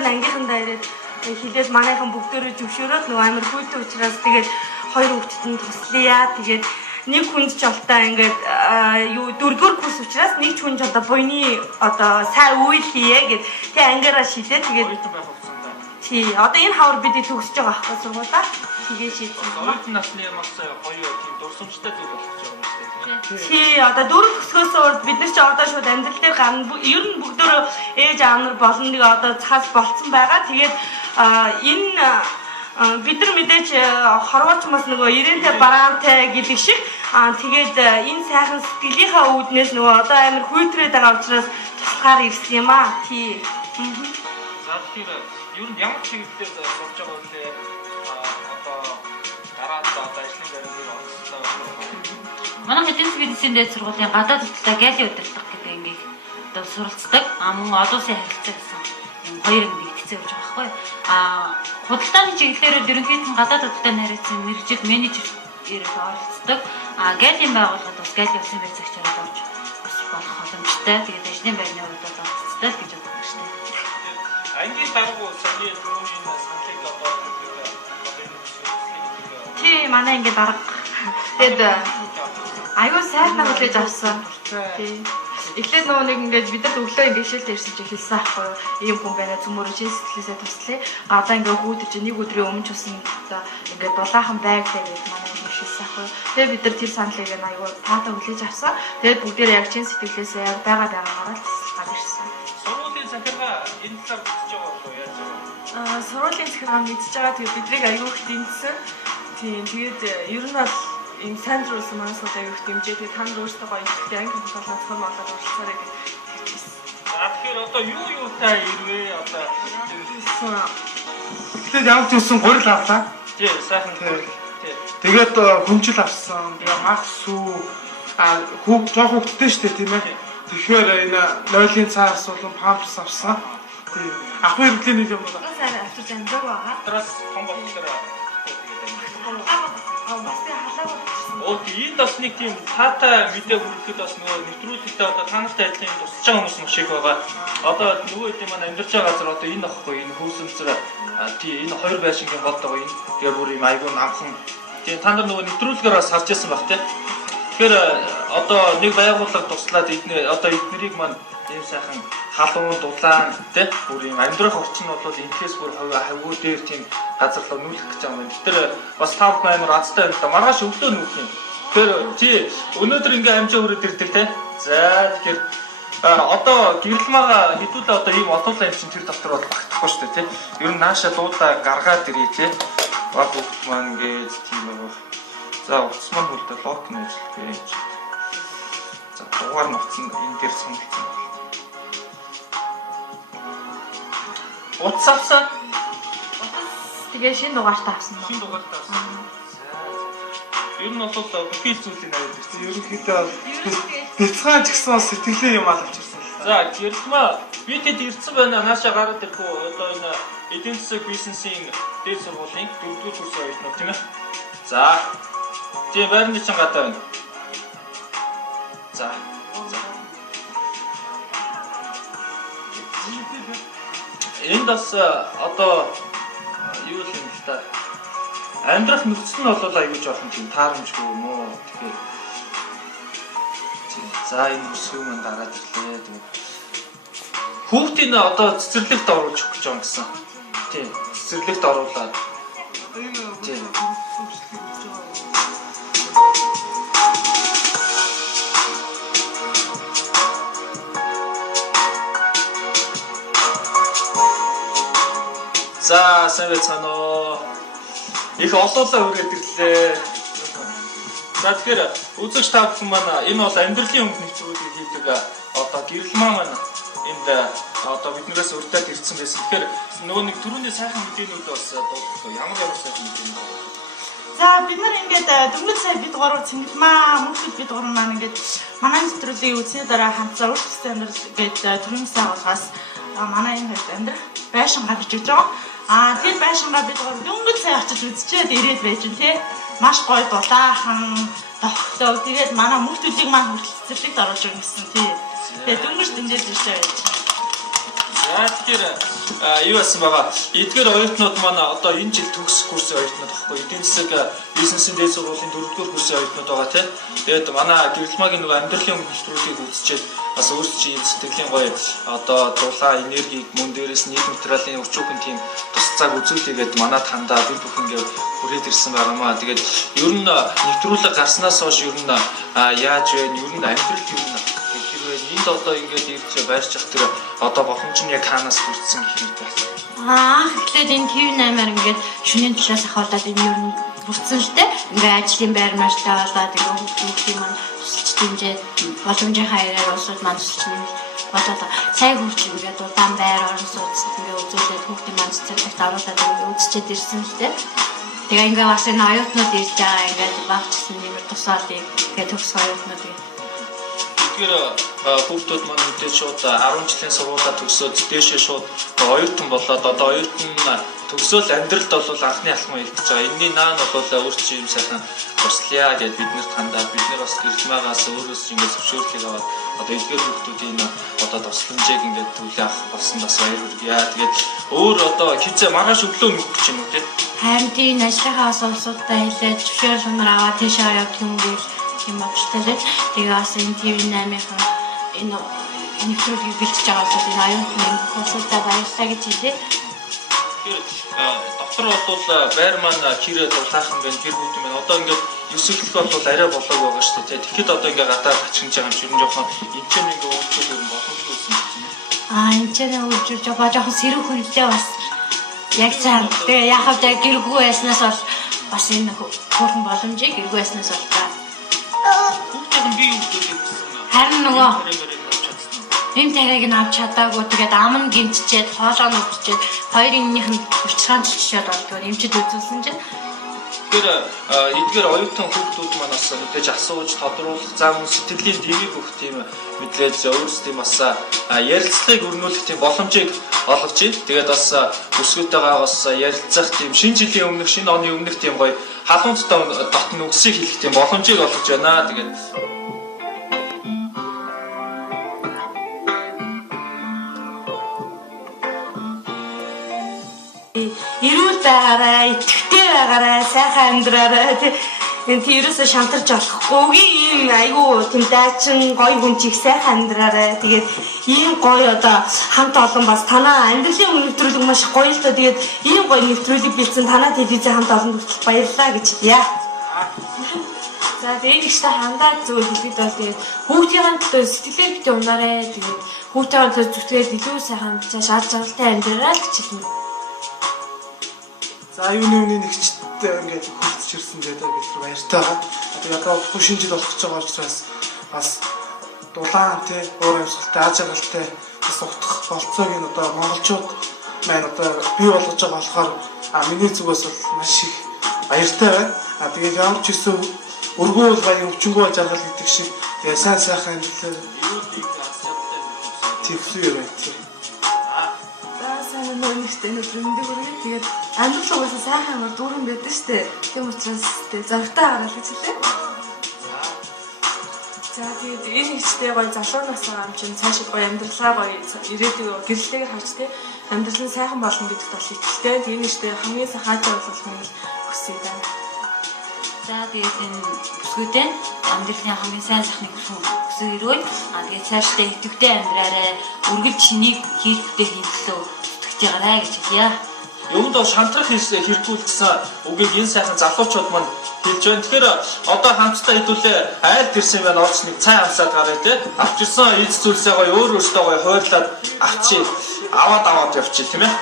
өглөө ангийнхандаа ирээд хилээд манайхан бүгдөө зөвшөөрөөд нөгөө амар хүйтэн учраас тэгээд хоёр хүүхдэд нь туслая. Тэгээд нэг хүнд ч олтаа ингээд дөрөвдүгээр курс учраас нэг хүн ч одоо буйны одоо сайн үйл хийе гэд тэг ангаараа шийдээ. Тэгээд тий одоо энэ хавар бид төгсөж байгаа аахгүй сургуулаа. Тэгээ шийдсэн. Оюутан насны ямаас гоё тийм дурсамжтай зүйл болж байгаа юм шүү дээ. Тий одоо дөрөв төгсгөөс урд бид нар ч одоо шууд амьдрал дээр гарна. Ер нь бүгдөө ээж аав нар болон нэг одоо цаас болцсон байгаа. Тэгээд энэ бид нар мэдээж хорвоочмоос нөгөө ирэнтэй бараантай гэдэг шиг тэгээд энэ сайхан сэтгэлийнхаа үүднээс нөгөө одоо амар хүйтрээд байгаа учраас туслахаар ирсэн юм аа. Тий. За тэгэхээр ер нь ямар чиглэлээр сурж байгаа вэ? Одоо гараад одоо ажлын байрны оролцоо. Манай эдийн засгийн дэд сургуулийн гадаад хөтөлбөр галийн удирдлага гэдэг ингээд одоо суралцдаг. Мөн олон улсын харилцаа гэсэн юм хоёр нэгдсэн явж байгаа байхгүй. Худалдааны чиглэлээр ерөнхийдөө гадаад хөтөлбөртэй харилцсан мэргэжил менежер ирээд оролцдог. Галийн байгууллагад бас галийн улсын байр зохицоор орж болох боломжтой. Тэгээд ажлын байрны хувьд бол оролцдог гэж боддог шүү дээ. Ангийн даргу саяны түрүүний саналыг одоо Тий манай ингээд дарга. Тэгээд аюу сайхан хүлээж авсан. Тий. Эхлээд нөгөө нэг ингээд бид нар өглөө ингээд шилдэ ирсэн чинь хэлсэн аахгүй юу? Ийм хүн байна зүмөрөө чи сэтгэлээсээ туслая. Одоо ингээд хүүдэж нэг өдрийн өмнө ч усан одоо ингээд дулаахан байгтай гэж манай хэлсэн аахгүй юу? Тэгээд бид нар тэр саналыг аюу таатай хүлээж авсан. Тэгээд бүгдээр яг чин сэтгэлээсээ яг байгаагаараа л туслахаар ирсэн. сургуулийн захиргаа энэ талаар бичиж байгаа болов яаж байгаа? Сургуулийн захиргаа мэдчихэж байгаа. Тэгээд бидрийг аюу их дэмжсэн. Тийм тэгээд ер нь бол ийм сайн зүйлсэн маань сууд аюу их дэмжээ. Тэгээд та нар өөрсдөө гоё ихтэй анги хамгаалаад форм олоод уралцаарай гэж хэлчихсэн. За тэгэхээр одоо юутай ирвээ одоо Эхлээд ямар ч үсэн гурил авлаа. тий сайхан тий. Тэгээд хүмжил авсан. Тэгээ мах сүү жоох хөвгттэй шүү дээ тийм ээ. Тэгэхээр энэ нойлын цаас болон памперс авсан. Тийм. Ах хэрэглийн нэг юм байна. Сарай авчирч амжааг байгаа. Тэрас том болохоор Оо энд бас нэг тийм таатай мэдээ хүргэхэд бас нөгөө нэвтрүүлэгтээ одоо та нартай адилхан тусч байгаа хүмүүс маш их байгаа. Одоо нөгөө хэдийн маань амьдарч байгаа газар одоо энэ ахгүй энэ хөөсөлцөр тий энэ хоёр байшингийн гол байгаа энэ тэгээ бүр юм айгүй намхан. Тэгээ та нар нөгөө нэвтрүүлгээр бас харж байсан баг тий. Тэгэхээр одоо нэг байгууллага туслаад одоо эднэрийг маань ийм сайхан халуун дулаан тий бүр юм амьдрах орчин нь бол энэхээс бүр хавгүй дээр тийм газар руу нүүлэх гэж байгаа юм. Тэр бас тав амар азтай юм да маргааш өглөө нүүлэх юм. Тэгэхээр тий өнөөдөр ингээм амжаа хүрээд ирдэг тий. За тэгэхээр одоо гэрэлмаага хэдүүлээ одоо ийм олоолаа юм чинь тэр доктор бол багтахгүй шүү дээ тий. Ер нь нааша дуудаа гаргаад ирээ тий. Баг бүгд маань ингээд тийм байгаа. За утас маань үлдээ лок нээж гэж. За дугаар нуцсан энэ дээр сонголцсон. Утас авсан. тэгээ шинэ дугаартаа авсан. Шинэ дугаартаа авсан. Ер нь бол бүхий зүйлийг наваад ирсэн. Ерөнхийдөө бяцхан ч гэсэн сэтгэлээ юм авчирсан. За гэрэлмаа би тэд ирсэн байна. Наашаа гараад ирэх үү? Одоо энэ эдийн засаг бизнесийн дээд сургуулийн 4-р курсын оюутнууд тийм ээ. За. Тийм байрны чин гадаа байна. За. Энд бас одоо юу юм бэ та? Амьдрах нөхцөл нь бол аюулж олон тийм таарамжгүй юм уу? Тэгэхээр за энэ бүсгүй мань гараад ирлээ. Тэгээд хүүхдийн одоо цэцэрлэгт оруулж өгөх гэж байгаа гэсэн. Тийм, цэцэрлэгт оруулаад. Тийм. За сайн байцгаана уу. Их олоолаа хүрээд ирлээ. За тэгэхээр үзэгч та бүхэн маань энэ бол амьдралын өнгө нэвтрүүлгийг хийдэг одоо гэрэлмаа маань энд одоо биднээс урьдаад ирсэн байсан. Тэгэхээр нөгөө нэг түрүүний сайхан мэдээнүүд бас дуулах ямар сайхан мэдээнүүд байна. За бид нар ингээд дөнгөж сая бид гурав цэнгэлмаа мөнхөд бид гурав маань ингээд манай нэвтрүүлгийн үсний дараа хамтдаа өөрсдөө амьдрал гээд төрийн байгууллагаас манай энэ хувьд амьдрах байшингаа бичиж байгаа. Тэр байшингаа бид гурав дөнгөж сая очиж үзчихэд ирээд байж гэн тий. Маш гоё дулаахан тогтоо. Тэгээд манай мөнх төлөгийг маань хүртэл цэцэрлэгт оруулж өгсөн тий. Тэгээд дөнгөж дэмжиж ирж байгаа. Тэгэхээр юу асан байгаа? Эдгээр оюутнууд манай одоо энэ жил төгсөх курсын оюутнууд багхгүй. Эдийн засаг бизнесийн дээд сургуулийн 4-р курсын оюутнууд байгаа тийм. Тэгээд манай гэрэлмагийн нөгөө амьдралын хөгжлөлтийг үзчихээд бас өөрсдийн сэтгэлийн гоё одоо дулаан энергийг мөн дээрээс нийт материалын өчүүхэн тийм тусцааг үзүүлээгээд манад хандаа бил бүхэн ингээд хүрээд ирсэн байгаамаа. Тэгээд ер нь нэвтрүүлэг гарснаас хойш ер нь яаж вэ? Ер нь амьдрал ер нь энд одоо ингээд ирж байрч ах тэр одоо боломж нь яг хаанаас хүрсэн гэх юм байна. Эхлээд энэ TV8-аар ингээд шөнийн талаас ахуулаад энэ юу нь хүрсэн л дээ. Ингээд ажлын байр мааштай болоод ингээд хүүхдийн маань тусалж дэмжээд боломжийн хаягаар улсууд маань тусалж болоод сайн хурц ингээд удаан байр орон сууцд ингээд үзүүлээд хүүхдийн маань цэцэрлэгт оруулаад ингээд үзчихэд ирсэн л дээ. Тэгээ ингээд бас энэ оюутнууд ирж байгаа ингээд багчсан нэмэр тусаалыг ингээд төгс оюутнууд хүүхдүүд маань мэдээж шууд 10 жилийн сургуулаа төгсөөд дээшээ шууд оюутан болоод одоо оюутан төгсөөл амьдралд бол анхны алхам илтгэж байгаа. Энэний наан бол өөрчлөж юм сайхан туслая гэдээ биднэрт хандаад бид нар бас гэрэлмаагаас өөрөөс ингэж зөвшөөрлийг аваад одоо эдгээр хүүхдүүдийн одоо тусламжийг ингээд төлөө авах болсон бас баяр хүргье. Тэгээд өөр одоо хизээ маргааш өглөө өгөх гэж юм уу те? Харин тийм ажлынхаа асуудалтай хэлээд зөвшөөрөл аваад тийшээ явах юм гээд юм бодчихлоо. Тэгээ бас энэ TV8-ийн энэ нэвтрүүлгийг бэлтэж байгаа бол энэ оюутны консультаа баярлалаа гэж хэлээ. Доктор бол байр маань хэрэг дулаахан байна гэр бүл юм байна. Одоо ингээд өсөглөх бол арай болоог байгаа шүү дээ. Тэгэхэд одоо ингээд гадаад ачиж байгаа юм шиг жоохон энэ ч нэг өөрчлөлт юм боломжгүй юм. Энэ ч нэг өөрчлөлт жоохон сэрүүх хүнлээ бас яг цаан. Тэгээ яхав яг гэргүй байснаас бол бас энэ хөөрхөн боломжийг гэргүй байснаас бол харин нөгөө энэ тариг нь авч чадаагүй тэгээд ам нь гинтчихэд хоолоо нь өвччихэд хоёрынх нь урчгаан чичээд болдгоо эмчэд үзүүлсэн чинь тэгэхээр эдгээр оюутан хүүхдүүд маань бас мэдээж асууж тодруулах зам сэтгэлийн дэмийг өгөх тийм мэдлээд өөрсдийн бас ярилцлагыг өрнүүлэх тийм боломжийг олгож байна. Тэгээд бас өсгөөтэйгээ бас ярилцах тийм шинэ жилийн өмнөх шинэ оны өмнөх тийм гоё халуунцтай дотн үгсийг хэлэх тийм боломжийг олгож байна. Тэгээд эрүүл байгаарай, итгэвтэй байгаарай, сайхан амьдраарай. Энэ тийрээс шантарч болохгүй ийм айгүй тийм дайчин гоё хүн чиг сайхан амьдраарай. Тэгээд ийм гоё одоо хамт олон бас танаа амьдралын нэвтрүүлэг маш гоё л тоо. Тэгээд ийм гоё нэвтрүүлэг бэлдсэн танаа телевизээ хамт олон хүртэл баярлалаа гэж хэлье. За тэгээд ихтэй хандаад зөв хэлбэл бол тэгээд хүүхдийн төлөө сэтгэлээ битээ унаарай. Тэгээд хүүхдийн төлөө зүтгээд илүү сайхан цааш ард жаргалтай амьдраарай гэж хэлнэ. За юуны нэгчтэй ингээд хөлтөж ирсэн гэдэг бид нар баяртай байгаа. Тэгээд одоо удахгүй шинэ жил болох гэж байгаа учраас бас дулаан тий өөр амьсгалтай аз жаргалтай бас утгах болцоог нь одоо монголчууд маань одоо бий болгож байгаа болохоор миний зүгээс бол маш их баяртай байна. Тэгээд ямар ч гэсэн өргөөл баян өвчнгөө жаргал гэдэг шиг тэгээ сайн сайхан амьдрал тэгсэн юм байна. Нэгтэй нүрэмдэг үргэлж тэгээд амьдрал угаасаа сайхан амар дүүрэн байдаг штэ. Тийм учраас тэгээд зөрөгтэй хараад гэж хэлээ. За тэгээд энэ ихтэй гоё залуу насны ам чинь цаашид гоё амьдралаа гоё ирээдүйг гэрлэлтэйг харж тий амьдрал нь сайхан болно гэдэгт бол итгэлтэй. Тэгээд ихтэй хамгийн сайхаатай болгохыг хүсье даа. За тэгээд энэ бүсгүйтэй амьдралын хамгийн сайн сайхныг хүсэж ирвэл тэгээд цаашдаа итгэвтэй амьдраарай. Үргэлж чинийг хийж бүтээх хэллөө ягараа гэж хэлье. Юмд шантрах хэрэггүй гэсэн үгийг энэ сайхан залуучууд маань хэлж байна. Тэгэхээр одоо хамтдаа хэдүүлээ айл дэрсэн байна орч нэг цай хамсаад гараа те. Авч ирсэн эд зүйлсээ гоё өөр өөртөө гоё хойрлаад авчи аваад явчих тийм ээ.